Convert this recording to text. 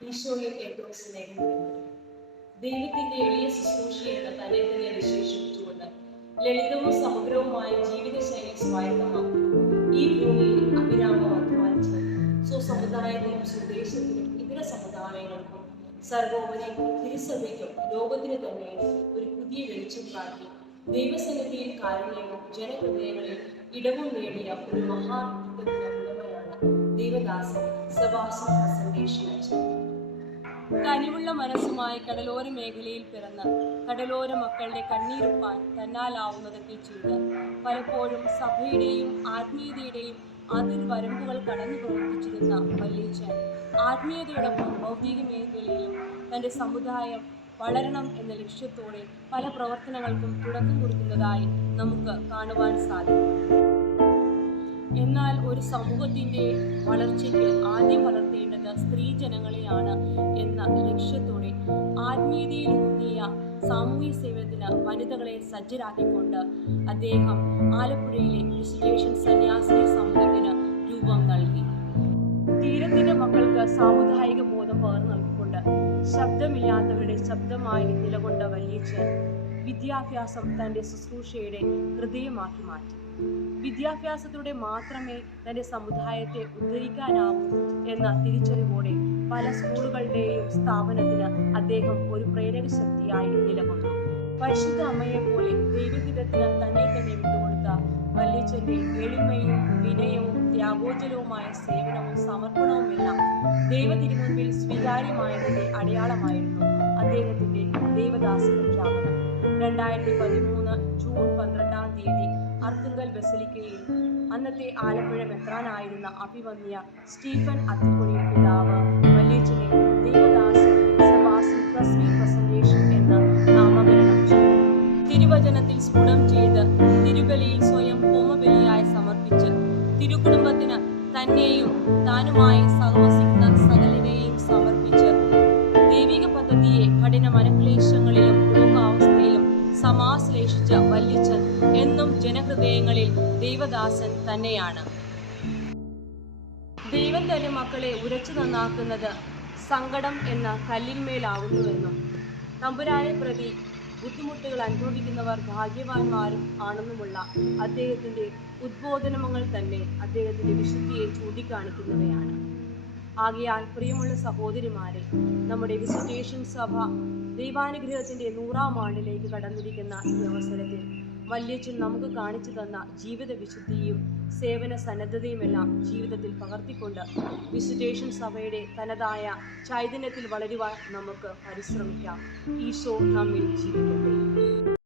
ഈശോയിൽ ഏറ്റവും സ്നേഹം നിറഞ്ഞവരെ, ദൈവത്തിന്റെ എളിയ ശുശ്രൂഷ എന്ന തന്നെ തന്നെ വിശേഷിപ്പിച്ചുകൊണ്ട് ലളിതവും സമഗ്രവുമായ ജീവിതശൈലി സ്വായത്തമാക്കി ഈ ഭൂമിയിൽ അവിരാമം അധ്വാനിച്ച് സ്വസമുദായത്തിനും സ്വദേശത്തിനും ഇതര സമുദായങ്ങൾക്കും സർവോപരി തിരുസഭയ്ക്കും ലോകത്തിന് തന്നെ ഒരു പുതിയ വെളിച്ചം കാട്ടി ദൈവസന്നിധിയിൽ കാരുണ്യവും ജനഹൃദയങ്ങളിൽ ഇടവും നേടിയ ഒരു മഹാത്ഭുതത്തിന്റെ ഉടമയാണ് ദൈവദാസൻ സെബാസ്റ്റ്യൻ പ്രസന്റേഷൻ അച്ഛൻ. കനിവുള്ള മനസ്സുമായി കടലോര മേഖലയിൽ പിറന്ന് കടലോര മക്കളുടെ കണ്ണീരുപ്പാൻ തന്നാലാവുന്നതൊക്കെ ചെയ്ത് പലപ്പോഴും സഭയുടെയും ആത്മീയതയുടെയും അതിർ വരമ്പുകൾ കടന്നു പ്രവർത്തിച്ചിരുന്ന വല്യച്ഛൻ ആത്മീയതയോടൊപ്പം ഭൗതിക മേഖലയിലും തൻ്റെ സമുദായം വളരണം എന്ന ലക്ഷ്യത്തോടെ പല പ്രവർത്തനങ്ങൾക്കും തുടക്കം കുറിക്കുന്നതായി നമുക്ക് കാണുവാൻ സാധിക്കും. എന്നാൽ ഒരു സമൂഹത്തിൻ്റെ വളർച്ചയ്ക്ക് ആദ്യം വളർത്തേണ്ടത് സ്ത്രീജനങ്ങളെയാണ് എന്ന ലക്ഷ്യത്തോടെ ആത്മീയതയിലൂന്നിയ സാമൂഹ്യ സേവനത്തിന് വനിതകളെ സജ്ജരാക്കിക്കൊണ്ട് അദ്ദേഹം ആലപ്പുഴയിലെ വിസിറ്റേഷൻ സന്യാസിനി സമൂഹത്തിന് രൂപം നൽകി. തീരത്തിന്റെ മക്കൾക്ക് സാമുദായിക ബോധം പകർന്നു നൽകിക്കൊണ്ട് ശബ്ദമില്ലാത്തവരുടെ ശബ്ദമായി നിലകൊണ്ട വല്യച്ഛൻ വിദ്യാഭ്യാസം തൻ്റെ ശുശ്രൂഷയുടെ ഹൃദയമാക്കി മാറ്റി. വിദ്യാഭ്യാസത്തിലൂടെ മാത്രമേ തൻ്റെ സമുദായത്തെ ഉദ്ധരിക്കാനാവൂ എന്ന തിരിച്ചറിവോടെ പല സ്കൂളുകളുടെയും സ്ഥാപനത്തിന് അദ്ദേഹം ഒരു പ്രേരക ശക്തിയായി നിലകൊണ്ടു. പരിശുദ്ധ അമ്മയെ പോലെ ദൈവഹിതത്തിന് തന്നെ വിട്ടുകൊടുത്ത വല്യച്ഛൻ്റെ എളിമയും വിനയവും ത്യാഗോജ്വലവുമായ സേവനവും സമർപ്പണവുമെല്ലാം ദൈവതിരുമുൻപിൽ സ്വീകാര്യമായതിൻ്റെ അടയാളമായിരുന്നു അദ്ദേഹത്തിൻ്റെ ദേവദാസ പ്രഖ്യാപനം. 2013 ജൂൺ 12 അർത്തുങ്കൽ ബസലിക്കയിൽ അന്നത്തെ ആലപ്പുഴ മെത്രാനായിരുന്ന അഭിവന്യ സ്റ്റീഫൻ അത്തിപ്പൊഴിയിൽ പിതാവ് വല്യച്ഛനെ ദേവദാസൻ സെബാസ്റ്റ്യൻ പ്രസന്റേഷൻ എന്ന് നാമകരണം ചെയ്തു. തിരുവചനത്തിൽ സ്ഫുടം ചെയ്ത് തിരുബലിയിൽ സ്വയം ഹോമബലിയായി സമർപ്പിച്ച് തിരുകുടുംബത്തിന് തന്നെയും താനുമായി സഹവസിക്കുന്ന സകലരെയും സമർപ്പിച്ച് ദൈവിക പദ്ധതിയെ കഠിന മനക്ലേശങ്ങളിലും രോഗാവസ്ഥയിലും സമാശ്ലേഷിച്ച വല്യച്ഛൻ എന്നും ജനഹൃദയങ്ങളിൽ ദൈവദാസൻ തന്നെയാണ്. ദൈവം തന്റെ മക്കളെ ഉരച്ചു നന്നാക്കുന്നത് സങ്കടം എന്ന കല്ലിന്മേലാവുന്നുവെന്നും തമ്പുരാനെ പ്രതി ബുദ്ധിമുട്ടുകൾ അനുഭവിക്കുന്നവർ ഭാഗ്യവാന്മാരും ആണെന്നുമുള്ള അദ്ദേഹത്തിൻ്റെ ഉദ്ബോധനങ്ങൾ തന്നെ അദ്ദേഹത്തിൻ്റെ വിശുദ്ധിയെ ചൂണ്ടിക്കാണിക്കുന്നവയാണ്. ആകയാൽ പ്രിയമുള്ള സഹോദരിമാരെ, നമ്മുടെ വിസിറ്റേഷൻ സഭ ദൈവാനുഗ്രഹത്തിൻ്റെ 100ാം ആണ്ടിലേക്ക് കടന്നിരിക്കുന്ന ഈ അവസരത്തിൽ വല്യച്ഛൻ നമുക്ക് കാണിച്ചു തന്ന ജീവിത വിശുദ്ധിയും സേവന സന്നദ്ധതയുമെല്ലാം ജീവിതത്തിൽ പകർത്തിക്കൊണ്ട് വിസിറ്റേഷൻ സഭയുടെ തനതായ ചൈതന്യത്തിൽ വളരുവാൻ നമുക്ക് പരിശ്രമിക്കാം. ഈശോ നമ്മിൽ ജീവിക്കട്ടെ.